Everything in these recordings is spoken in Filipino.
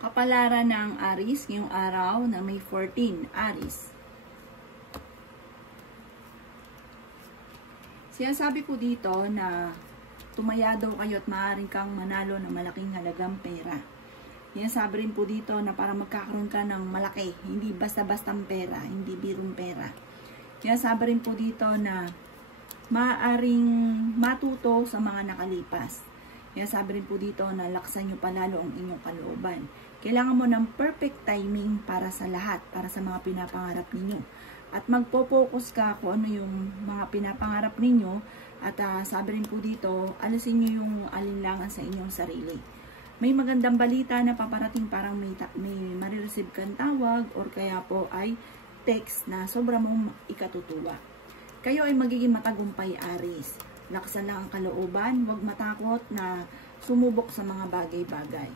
Kapalaran ng Aries ngayong araw na May 14, Aries. Sinasabi po dito na tumaya daw kayo at maaaring kang manalo ng malaking halagang pera. Sinasabi rin po dito na para magkakaroon ka ng malaki, hindi basta-bastang pera, hindi birong pera. Sinasabi rin po dito na maaaring matuto sa mga nakalipas. Sinasabi rin po dito na laksan nyo palalo ang inyong kalooban. Kailangan mo ng perfect timing para sa lahat, para sa mga pinapangarap ninyo. At magpo-focus ka kung ano yung mga pinapangarap ninyo. At sabi rin po dito, alisin nyo yung alinlangan sa inyong sarili. May magandang balita na paparating, parang may marireceive kang tawag or kaya po ay text na sobra mong ikatutuwa. Kayo ay magiging matagumpay, Aries. Laksan lang ang kalooban, huwag matakot na sumubok sa mga bagay-bagay.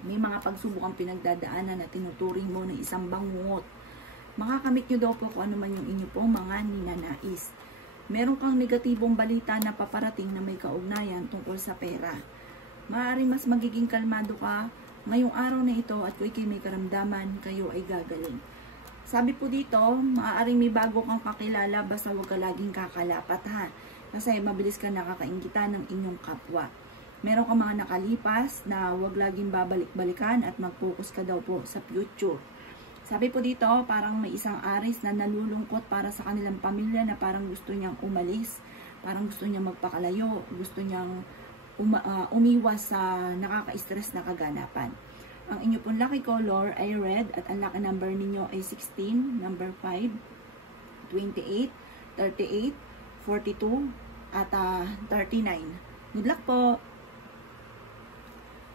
May mga pagsubok ang pinagdadaanan na tinuturing mo ng isang bangungot. Makakamit nyo daw po kung ano man yung inyo pong mga ninanais. Meron kang negatibong balita na paparating na may kaugnayan tungkol sa pera. Maaari mas magiging kalmado ka ngayong araw na ito at kung ikay may karamdaman, kayo ay gagaling. Sabi po dito, maaaring may bago kang kakilala basta huwag ka laging kakalapat ha. Kasi mabilis ka nakakainggitan ng inyong kapwa. Meron ka mga nakalipas na huwag laging babalik-balikan at mag-focus ka daw po sa future. Sabi po dito, parang may isang Aries na nalulungkot para sa kanilang pamilya na parang gusto niyang umalis, parang gusto niyang magpakalayo, gusto niyang umiwas sa nakaka-stress na kaganapan. Ang inyo pong lucky color ay red at ang lucky number ninyo ay 16, number 5, 28, 38, 42, at 39. Good luck po!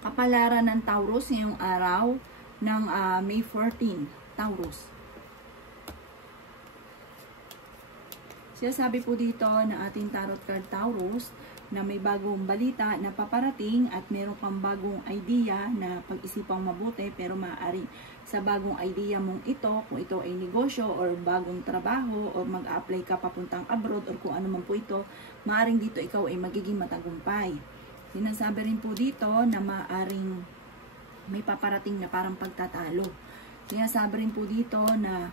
Kapalaran ng Taurus ngayong araw ng May 14, Taurus. Sinasabi po dito na ating tarot card Taurus na may bagong balita na paparating at meron kang bagong idea na pag-isipang mabuti, pero maaari sa bagong idea mong ito, kung ito ay negosyo or bagong trabaho or mag-apply ka papuntang abroad or kung ano man po ito, maaaring dito ikaw ay magiging matagumpay. Sinasabi rin po dito na maaaring may paparating na parang pagtatalo. Sinasabi rin po dito na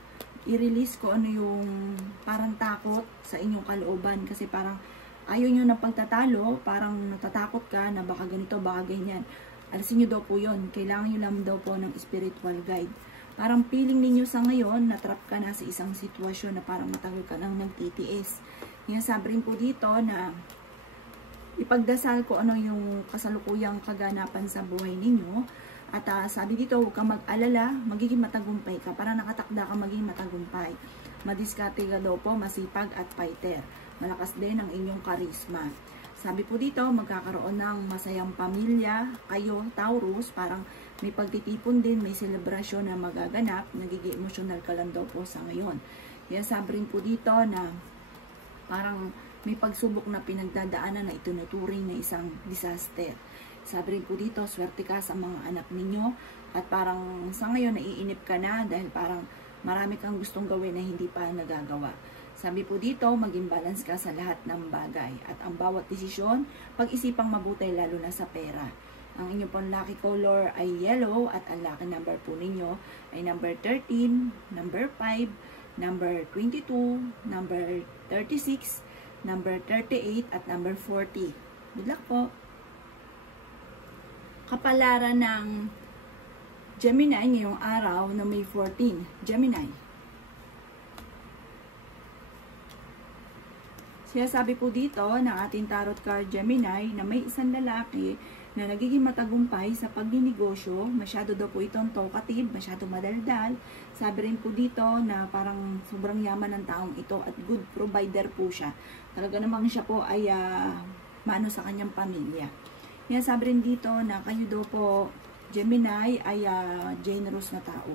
i-release ko ano yung parang takot sa inyong kalooban kasi parang ayaw nyo na pagtatalo, parang natatakot ka na baka ganito, baka ganyan. Alisin nyo daw po yun. Kailangan nyo lang daw po ng spiritual guide. Parang feeling ninyo sa ngayon, natrap ka na sa isang sitwasyon na parang matagal ka nang nagtitiis. Sinasabi rin po dito na ipagdasal ko ano yung kasalukuyang kaganapan sa buhay ninyo. At sabi dito, huwag kang mag-alala, magiging matagumpay ka. Para nakatakda ka magiging matagumpay. Madiskarte ka daw po, masipag at fighter. Malakas din ang inyong karisma. Sabi po dito, magkakaroon ng masayang pamilya. Kayo, Taurus, parang may pagtitipon din, may selebrasyon na magaganap. Nagiging emotional ka lang daw po sa ngayon. Kaya sabi rin po dito na parang may pagsubok na pinagdadaanan na itinuturing na isang disaster. Sabi rin po dito, swerte ka sa mga anak ninyo at parang sa ngayon naiinip ka na dahil parang marami kang gustong gawin na hindi pa nagagawa. Sabi po dito, maging balance ka sa lahat ng bagay at ang bawat desisyon, pag-isipang mabuti lalo na sa pera. Ang inyong pong lucky color ay yellow at ang lucky number po ninyo ay number 13, number 5, number 22, number 36, number 38 at number 40. Good luck po! Kapalaran ng Gemini ngayong araw na May 14. Gemini. Sinasabi po dito ng ating tarot card Gemini na may isang lalaki na nagiging matagumpay sa pagninegosyo. Masyado daw po itong talkative, masyado madaldal. Sabi rin po dito na parang sobrang yaman ng taong ito at good provider po siya. Talaga namang siya po ay maano sa kanyang pamilya. Sabi rin dito na kayo daw po Gemini ay generous na tao.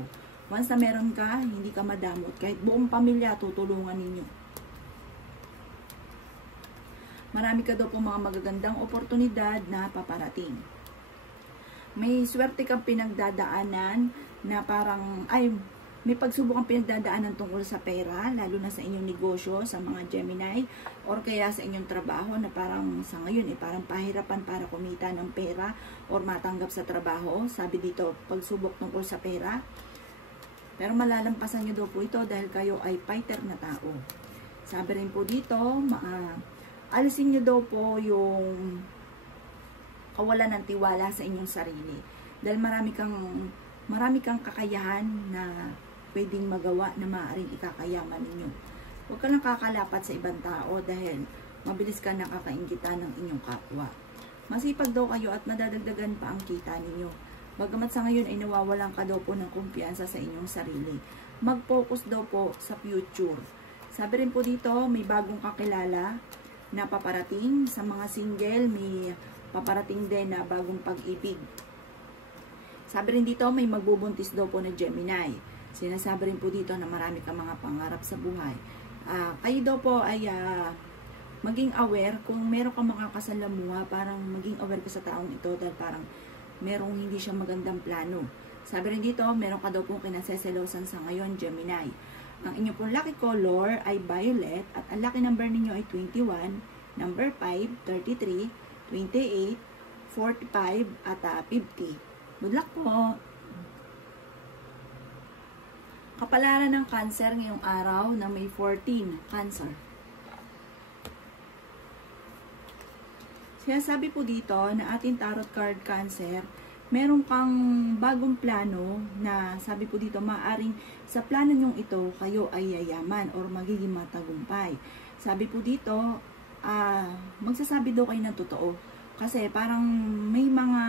Once na meron ka, hindi ka madamot. Kahit buong pamilya tutulungan ninyo. Marami ka daw po mga magagandang oportunidad na paparating. May swerte kang pinagdadaanan na parang, may pagsubok ang pinagdadaanan tungkol sa pera, lalo na sa inyong negosyo, sa mga Gemini, or kaya sa inyong trabaho na parang sa ngayon, parang pahirapan para kumita ng pera or matanggap sa trabaho. Sabi dito, pagsubok tungkol sa pera. Pero malalampasan nyo daw po ito dahil kayo ay fighter na tao. Sabi rin po dito, alisin nyo daw po yung kawalan ng tiwala sa inyong sarili. Dahil marami kang kakayahan na pwedeng magawa na maaaring ikakayaman ninyo. Huwag ka lang kakalapat sa ibang tao dahil mabilis ka nakakainggitan ng inyong kapwa. Masipag daw kayo at nadadagdagan pa ang kita ninyo. Bagamat sa ngayon ay nawawalan ka daw po ng kumpiyansa sa inyong sarili. Mag-focus daw po sa future. Sabi rin po dito, may bagong kakilala na paparating. Sa mga single, may paparating din na bagong pag-ibig. Sabi rin dito, may magbubuntis daw po na Gemini. Sinasabi rin po dito na marami kang mga pangarap sa buhay. Kayo daw po ay maging aware kung meron kang makakasalamuha, parang maging aware ka sa taong ito dahil parang merong hindi siya magandang plano. Sabi rin dito, meron ka daw pong kinaseselosan sa ngayon, Gemini. Ang inyong pong lucky color ay violet at ang lucky number ninyo ay 21, number 5, 33, 28, 45 at 50. Good luck po! Kapalaran ng Cancer ngayong araw na May 14, Cancer. Sinasabi po dito na ating tarot card Cancer, meron kang bagong plano na sabi po dito maaring sa plano nyong ito kayo ay yayaman or magiging matagumpay. Sabi po dito, magsasabi daw kayo ng totoo. Kasi parang may mga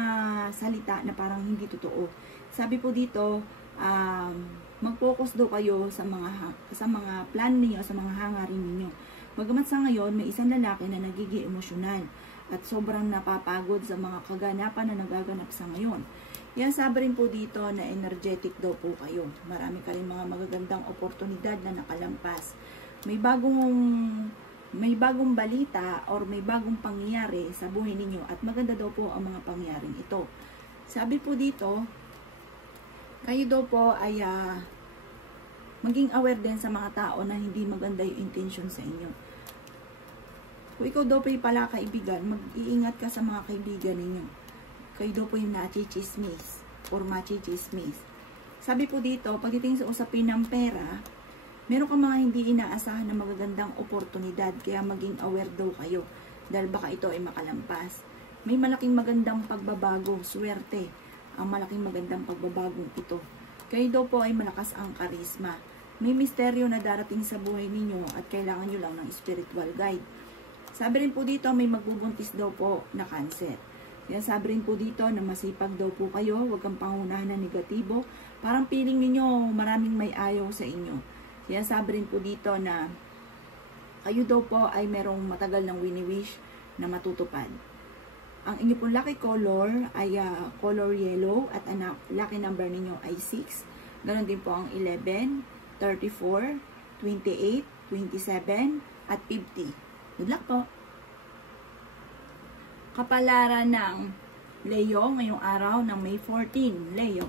salita na parang hindi totoo. Sabi po dito, mag-focus daw kayo sa mga plan niyo, sa mga hangarin niyo. Bagamat sa ngayon, may isang lalaki na nagiging emosyonal at sobrang napapagod sa mga kaganapan na nagaganap sa ngayon. Yan, sabi rin po dito na energetic daw po kayo. Marami ka rin mga magagandang oportunidad na nakalampas. May bagong balita or may bagong pangyayari sa buhay ninyo at maganda daw po ang mga pangyayaring ito. Sabi po dito, kayo daw po ay maging aware din sa mga tao na hindi maganda yung intention sa inyo. Kung ikaw daw po yung pala kaibigan, mag-iingat ka sa mga kaibigan ninyo. Kayo daw po yung nachichismis or machichismis. Sabi po dito, pagdating sa usapin ng pera, meron kang mga hindi inaasahan na magagandang oportunidad, kaya maging aware daw kayo dahil baka ito ay makalampas. May malaking magandang pagbabago, swerte, ang malaking magandang pagbabagong ito. Kayo daw po ay malakas ang karisma. May misteryo na darating sa buhay ninyo at kailangan nyo lang ng spiritual guide. Sabi rin po dito, may magbubuntis daw po na Cancer. Kaya sabi rin po dito na masipag daw po kayo, huwag kang pangunahan na negatibo. Parang feeling ninyo maraming may ayaw sa inyo. Kaya sabi rin po dito na kayo daw po ay merong matagal ng wini-wish na matutupad. Ang inyo pong lucky color ay color yellow at ang lucky number ninyo ay 6. Ganon din po ang 11, 34, 28, 27, at 50. Good luck po! Kapalaran ng Leo ngayong araw ng May 14, Leo.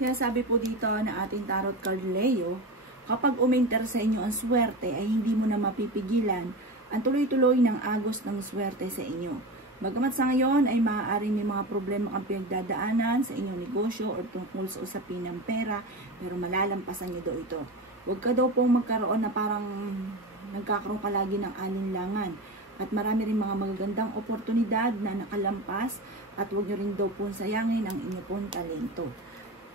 Sinasabi po dito na ating tarot card Leo, kapag uminter sa inyo ang swerte ay hindi mo na mapipigilan ang tuloy-tuloy ng agos ng swerte sa inyo. Bagamat sa ngayon ay maaaring may mga problema kang pinagdadaanan sa inyong negosyo o tungkol sa usapin ng pera, pero malalampasan nyo daw ito. Huwag ka daw pong magkaroon na parang nagkakaroon ka lagi ng alinlangan. At marami rin mga magagandang oportunidad na nakalampas at huwag nyo rin daw pong sayangin ang inyong pong talento.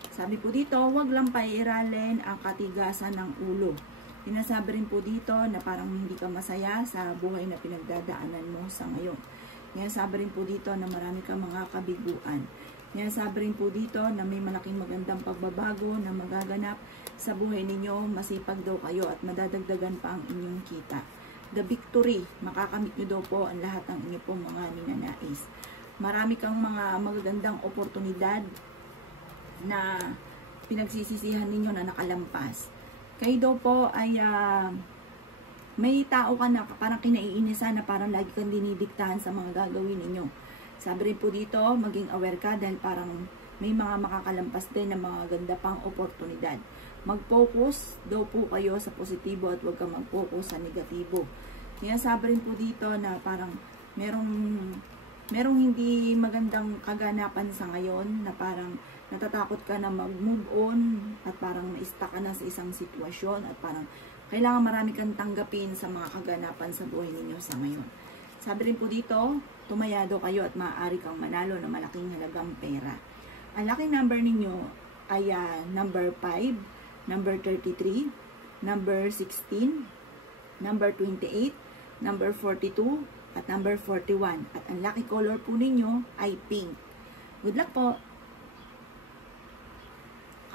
Sabi po dito, huwag lang pairalin ang katigasan ng ulo. Pinasabi rin po dito na parang hindi ka masaya sa buhay na pinagdadaanan mo sa ngayon. Sabi rin po dito na marami kang mga kabiguan. Sabi rin po dito na may malaking magandang pagbabago na magaganap sa buhay ninyo. Masipag daw kayo at madadagdagan pa ang inyong kita. The victory, makakamit nyo daw po ang lahat ng inyong pong mga ninanais. Marami kang mga magagandang oportunidad na pinagsisisihan ninyo na nakalampas. Kayo daw po ay may tao ka na parang kinaiinisan na parang lagi kang dinidiktahan sa mga gagawin ninyo. Sabi rin po dito, maging aware ka dahil parang may mga makakalampas din ng mga ganda pang oportunidad. Mag-focus daw po kayo sa positibo at huwag kang mag-focus sa negatibo. Kaya sabi rin po dito na parang merong hindi magandang kaganapan sa ngayon na parang natatakot ka na mag-move on at parang na-stuck ka na sa isang sitwasyon at parang kailangan marami kang tanggapin sa mga kaganapan sa buhay ninyo sa ngayon. Sabi rin po dito, tumayado kayo at maaari kang manalo ng malaking halagang pera. Ang lucky number ninyo ay number 5, number 33, number 16, number 28, number 42, at number 41. At ang lucky color po ninyo ay pink. Good luck po!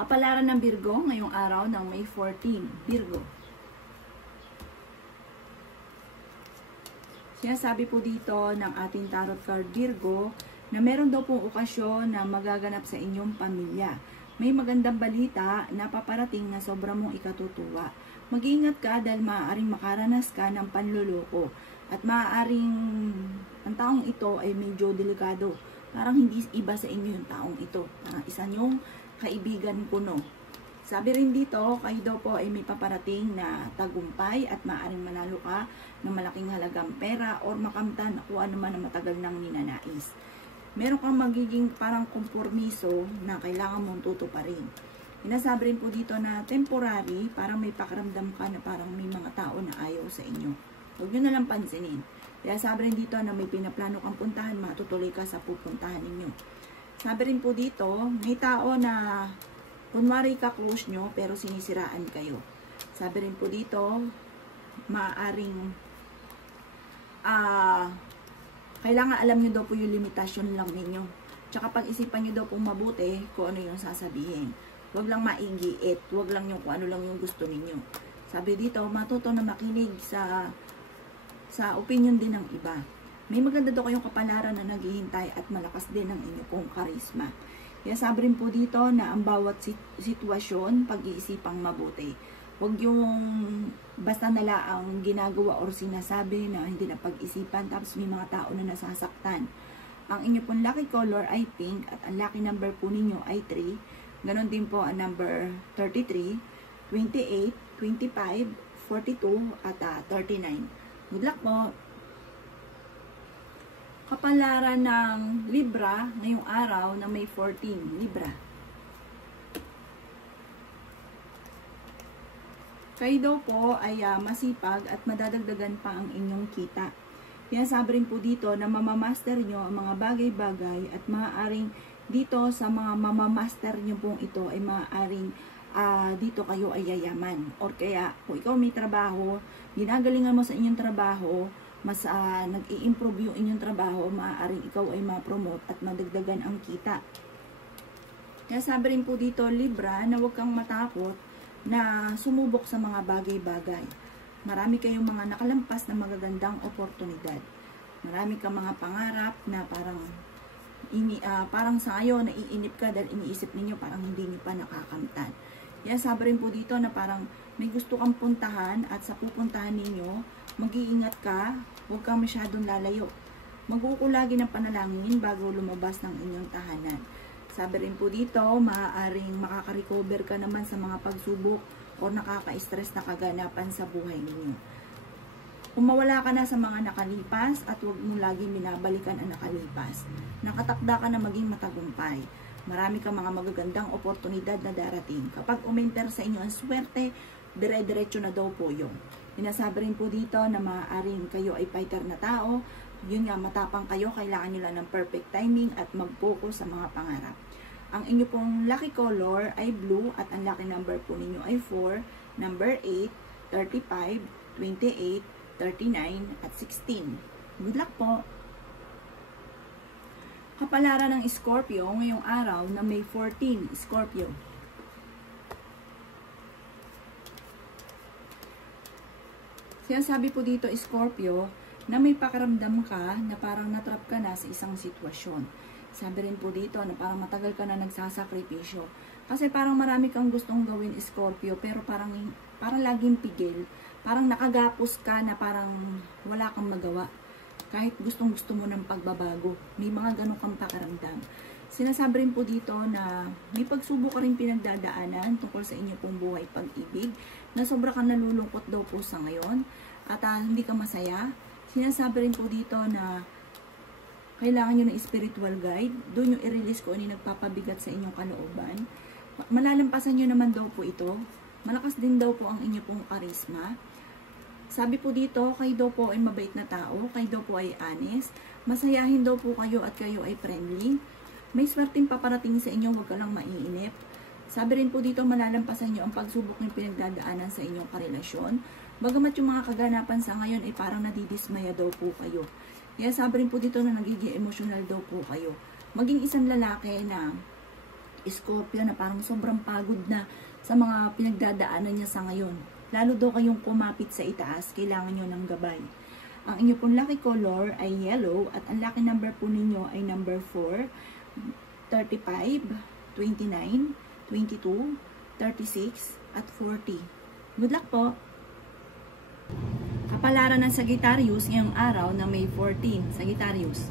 Kapalaran ng Virgo ngayong araw ng May 14. Virgo. Sinasabi po dito ng ating tarot card Virgo na meron daw pong okasyon na magaganap sa inyong pamilya. May magandang balita na paparating na sobrang mong ikatutuwa. Mag-iingat ka dahil maaaring makaranas ka ng panluloko. At maaaring ang taong ito ay medyo delikado. Parang hindi iba sa inyo yung taong ito. Parang isa niyong kaibigan kuno. Sabi rin dito, kayo daw po ay may paparating na tagumpay at maaaring manalo ka ng malaking halagang pera or makamtan kung ano man ang matagal nang ninanais. Meron kang magiging parang kompromiso na kailangan mong tutuparin. Inasabi rin po dito na temporary, parang may pakiramdam ka na parang may mga tao na ayaw sa inyo. Huwag nyo nalang pansinin. Kaya sabi rin dito na may pinaplano kang puntahan, matutuloy ka sa pupuntahan ninyo. Sabi rin po dito, may tao na kunwari ka-close nyo pero sinisiraan kayo. Sabi rin po dito, maaaring kailangan alam nyo daw po yung limitasyon lang ninyo. Tsaka pag-isipan nyo daw po mabuti kung ano yung sasabihin. Huwag lang maigiit. Huwag lang yung kung ano lang yung gusto ninyo. Sabi dito, matuto na makinig sa opinion din ng iba. May maganda daw kayong kapalaran na naghihintay at malakas din ang inyo pong karisma. Kaya sabi rin po dito na ang bawat sitwasyon, pag-iisipang mabuti. Huwag yung basta nala ang ginagawa or sinasabi na hindi na pag-isipan tapos may mga tao na nasasaktan. Ang inyo pong lucky color ay pink at ang lucky number po ninyo ay 3. Ganon din po ang number 33, 28, 25, 42 at 39. Good luck po! Kapalaran ng Libra ngayong araw na May 14. Libra. Kayo daw po ay masipag at madadagdagan pa ang inyong kita. Kaya sabi rin po dito na mamamaster nyo ang mga bagay-bagay at maaaring dito sa mga mamamaster nyo pong ito ay maaaring dito kayo ay yayaman. Or kaya kung ikaw may trabaho, ginagalingan mo sa inyong trabaho, mas nag-i-improve yung inyong trabaho, maaaring ikaw ay ma-promote at madagdagan ang kita. Kaya sabi rin po dito Libra na huwag kang matakot na sumubok sa mga bagay-bagay. Marami kayong mga nakalampas na magagandang oportunidad. Marami kang mga pangarap na parang sa ngayon naiinip ka dahil iniisip ninyo parang hindi nyo pa nakakamtan. Kaya sabi rin po dito na parang may gusto kang puntahan at sa pupuntahan ninyo, mag-iingat ka, huwag kang masyadong lalayo. Magkukulagi ng panalangin bago lumabas ng inyong tahanan. Sabi rin po dito, maaaring makaka-recover ka naman sa mga pagsubok o nakaka-stress na kaganapan sa buhay ninyo. Kung mawala ka na sa mga nakalipas at huwag mo laging binabalikan ang nakalipas. Nakatakda ka na maging matagumpay. Marami kang mga magagandang oportunidad na darating. Kapag umenter sa inyo ang swerte, dire-diretso na daw po yun. Inasabi rin po dito na maaaring kayo ay fighter na tao. Yun nga, matapang kayo, kailangan nyo lang ng perfect timing at mag-focus sa mga pangarap. Ang inyo pong lucky color ay blue at ang lucky number po ninyo ay 4, number 8, 35, 28, 39, at 16. Good luck po! Kapalaran ng Scorpio ngayong araw na May 14, Scorpio. Sinasabi po dito, Scorpio, na may pakiramdam ka na parang natrap ka na sa isang sitwasyon. Sabi rin po dito na parang matagal ka na nagsasakripisyo. Kasi parang marami kang gustong gawin, Scorpio, pero parang laging pigil. Parang nakagapos ka na parang wala kang magawa. kahit gustong-gusto mo ng pagbabago. May mga ganong kang pakiramdam. Sinasabi rin po dito na may pagsubok ka rin pinagdadaanan tungkol sa inyo pong buhay pag-ibig, na sobra kang nalulungkot daw po sa ngayon at hindi ka masaya. Sinasabi rin po dito na kailangan nyo ng spiritual guide. Doon yung i-release ko ano yung nagpapabigat sa inyong kalooban. Malalampasan nyo naman daw po ito. Malakas din daw po ang inyo pong karisma. Sabi po dito, kayo daw po ay mabait na tao, kayo daw po ay honest, masayahin daw po kayo at kayo ay friendly. May swerteng paparating sa inyo, huwag ka lang maiinip. Sabi rin po dito, malalampasan nyo ang pagsubok ng pinagdadaanan sa inyong karelasyon. Bagamat yung mga kaganapan sa ngayon ay parang nadidismaya daw po kayo. Kaya sabi rin po dito na nagiging emotional daw po kayo. Maging isang lalaki na Scorpio na parang sobrang pagod na sa mga pinagdadaanan niya sa ngayon. Lalo daw kayong kumapit sa itaas, kailangan nyo ng gabay. Ang inyo pong lucky color ay yellow at ang lucky number po ninyo ay number 4, 35, 29, 22, 36, at 40. Good luck po! Kapalaran ng Sagittarius ngayong araw na May 14. Sagittarius.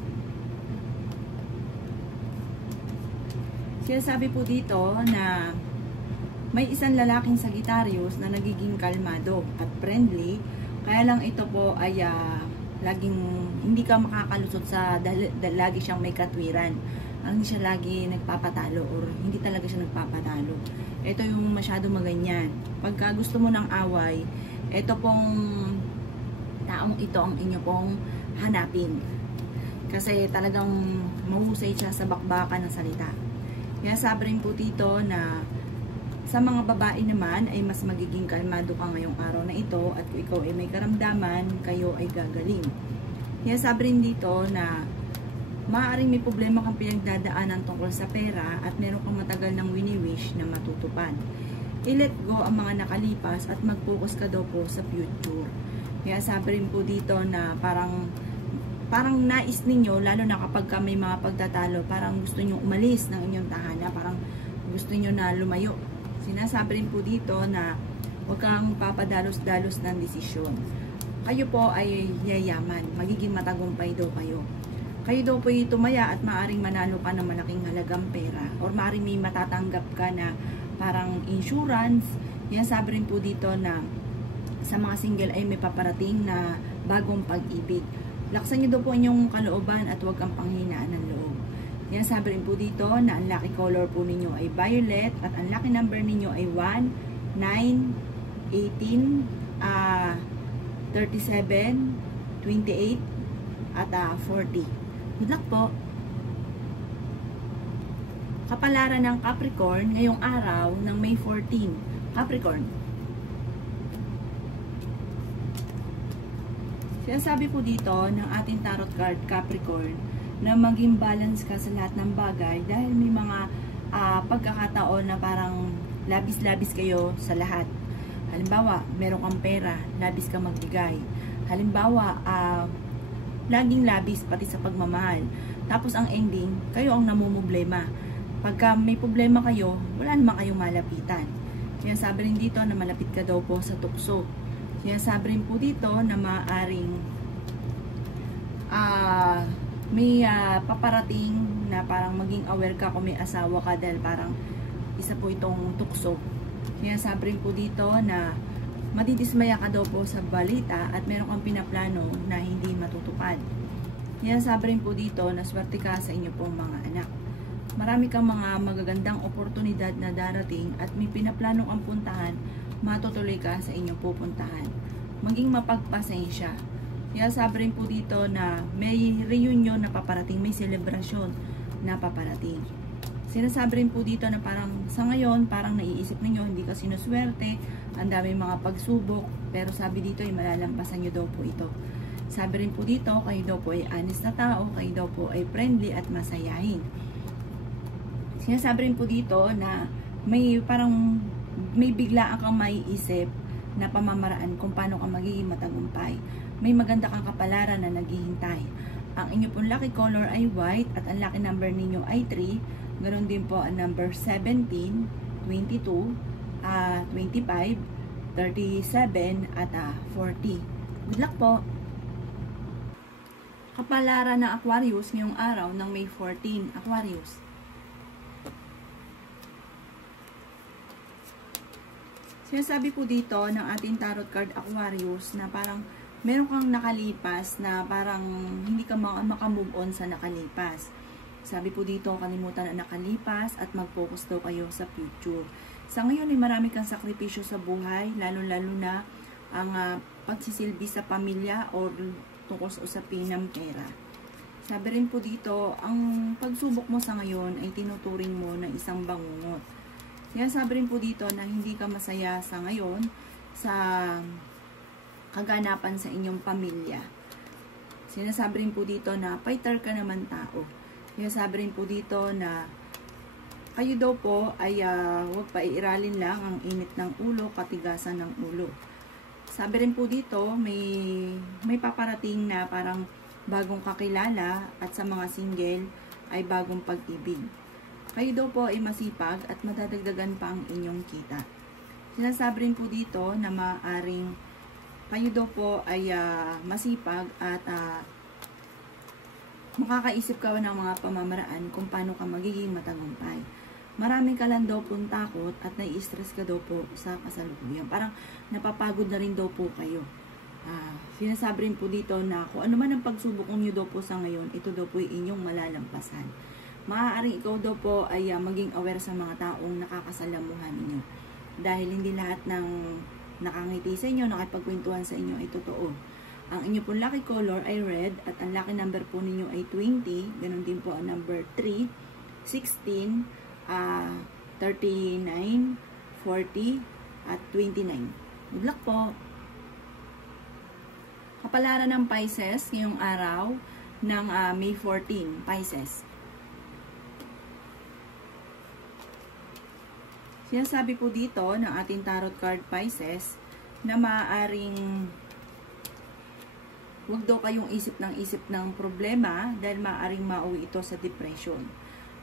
Sinasabi po dito na may isang lalaking Sagittarius na nagiging kalmado at friendly. Kaya lang ito po ay laging hindi ka makakalusot sa lagi siyang may katwiran. Hindi siya lagi nagpapatalo or hindi talaga siya nagpapatalo. Ito yung masyado maganyan. Pagka gusto mo ng away, ito pong taong ito ang inyo pong hanapin. Kasi talagang mahusay siya sa bakbakan ng salita. Kaya sabi rin po dito na sa mga babae naman ay mas magiging kalmado ka ngayong araw na ito at kung ikaw ay may karamdaman, kayo ay gagaling. Kaya sabi rin dito na maaaring may problema kang pinagdadaanan tungkol sa pera at meron kang matagal ng wini-wish na matutupad. I-let go ang mga nakalipas at mag-focus ka daw po sa future. Kaya sabi rin po dito na parang nais ninyo, lalo na kapag may mga pagtatalo, parang gusto nyo umalis ng inyong tahanan, parang gusto nyo na lumayo. Sinasabi rin po dito na huwag kang papadalos-dalos ng desisyon. Kayo po ay yayaman, magiging matagumpay daw kayo. Kayo daw po ay tumaya at maaring manalo ka ng malaking halagang pera or maaring may matatanggap ka na parang insurance. Yan sabi rin po dito na sa mga single ay may paparating na bagong pag-ibig. Laksan nyo daw po inyong kalooban at huwag kang panghinaan ng loob. Yan sabi rin po dito na ang lucky color po ninyo ay violet at ang lucky number ninyo ay 1, 9, 18, 37, 28, at 40. Good luck po! Kapalaran ng Capricorn ngayong araw ng May 14. Capricorn. Sinasabi po dito ng ating tarot card Capricorn na maging balance ka sa lahat ng bagay dahil may mga pagkakataon na parang labis-labis kayo sa lahat. Halimbawa, meron kang pera, labis ka magbigay. Halimbawa, laging labis pati sa pagmamahal. Tapos ang ending, kayo ang namumblema. Pagka may problema kayo, wala naman kayong malapitan. Kaya sabi rin dito na malapit ka daw po sa tukso. Kaya sabi rin po dito na maaaring may paparating na parang maging aware ka kung may asawa ka dahil parang isa po itong tukso. Kaya sabi rin po dito na madidismaya ka daw po sa balita at meron kang pinaplano na hindi matutupad. Kaya sabi rin po dito na swerte ka sa inyo pong mga anak. Marami kang mga magagandang oportunidad na darating at may pinaplanong ang puntahan, matutuloy ka sa inyong pupuntahan. Maging mapagpasensya. Kaya sabi rin po dito na may reunion na paparating, may selebrasyon na paparating. Sinasabi rin po dito na parang sa ngayon, parang naiisip ninyo, hindi ka sinuswerte, ang dami mga pagsubok, pero sabi dito ay malalampasan nyo daw po ito. Sabi rin po dito, kayo daw po ay honest na tao, kayo daw po ay friendly at masayahin. Sinasabi rin po dito na may parang may biglaan kang maiisip na pamamaraan kung paano ka magiging matagumpay. May maganda kang kapalaran na naghihintay. Ang inyo pong lucky color ay white at ang lucky number ninyo ay 3. Ganon din po ang number 17, 22, 25, 37, at 40. Good luck po! Kapalaran ng Aquarius ngayong araw ng May 14, Aquarius. Sinasabi po dito ng ating tarot card Aquarius na parang meron kang nakalipas na parang hindi ka makamove on sa nakalipas. Sabi po dito, kalimutan ang nakalipas at mag-focus daw kayo sa future. Sa ngayon ay marami kang sakripisyo sa buhay, lalo-lalo na ang pagsisilbi sa pamilya o tungkol sa usapin ng pera. Sabi rin po dito, ang pagsubok mo sa ngayon ay tinuturing mo ng isang bangungot. Sabi rin po dito na hindi ka masaya sa ngayon sa kaganapan sa inyong pamilya. Sinasabi rin po dito na fighter ka naman tao. Sinasabi rin po dito na kayo daw po ay huwag paiiralin lang ang init ng ulo, katigasan ng ulo. Sabi rin po dito, may paparating na parang bagong kakilala at sa mga single ay bagong pag-ibig. Kayo daw po ay masipag at madadagdagan pa ang inyong kita. Sinasabi rin po dito na maaaring kayo daw po ay masipag at makakaisip ka ng mga pamamaraan kung paano ka magiging matagumpay. Marami ka lang daw pong takot at nai-stress ka daw po sa kasalukuyan. Parang napapagod na rin daw po kayo. Sinasabi rin po dito na kung ano man ang pagsubok nyo daw po sa ngayon, ito daw po yung inyong malalampasan. Maaaring ikaw daw po ay maging aware sa mga taong nakakasalamuhan ninyo. Dahil hindi lahat ng nakangiti sa inyo, nakipagkwentuhan sa inyo ay totoo. Ang inyo pong lucky color ay red at ang lucky number po ninyo ay 20. Ganon din po ang number 3, 16, 39, 40, at 29. Good luck po! Kapalaran ng Pisces ngayong araw ng May 14, Pisces. Sinasabi po dito ng ating tarot card Pisces na maaaring huwag daw kayong isip ng problema dahil maaaring mauwi ito sa depression.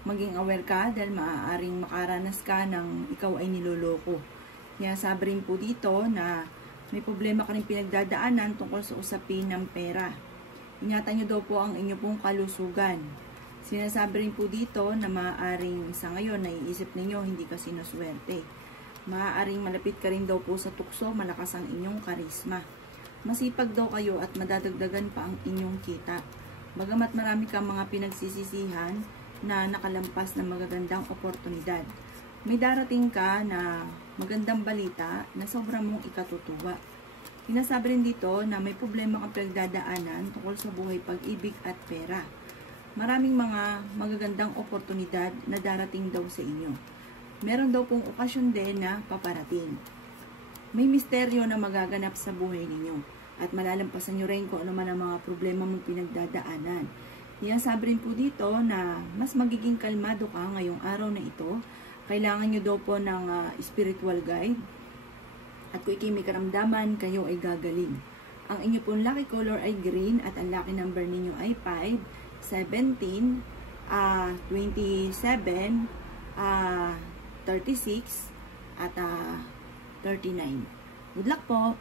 Maging aware ka dahil maaaring makaranas ka ng ikaw ay niloloko. Kaya sabi rin po dito na may problema ka rin pinagdadaanan tungkol sa usapin ng pera. Ingatan nyo daw po ang inyo pong kalusugan. Sinasabi rin po dito na maaaring sa ngayon naiisip ninyo hindi ka sinuswerte. Maaaring malapit ka rin daw po sa tukso, malakas ang inyong karisma. Masipag daw kayo at madadagdagan pa ang inyong kita. Bagamat marami kang mga pinagsisisihan na nakalampas na magagandang oportunidad. May darating ka na magandang balita na sobrang mong ikatutuwa. Sinasabi rin dito na may problema kang pinagdadaanan tungkol sa buhay, pag-ibig at pera. Maraming mga magagandang oportunidad na darating daw sa inyo. Meron daw pong okasyon din na paparating. May misteryo na magaganap sa buhay ninyo at malalampasan nyo rin kung ano man ang mga problema mong pinagdadaanan. Sabi rin po dito na mas magiging kalmado ka ngayong araw na ito. Kailangan nyo daw po ng spiritual guide. At kung ikay may karamdaman, kayo ay gagaling. Ang inyo pong lucky color ay green at ang lucky number ninyo ay 5, 17, 27, 36, at 39. Good luck po!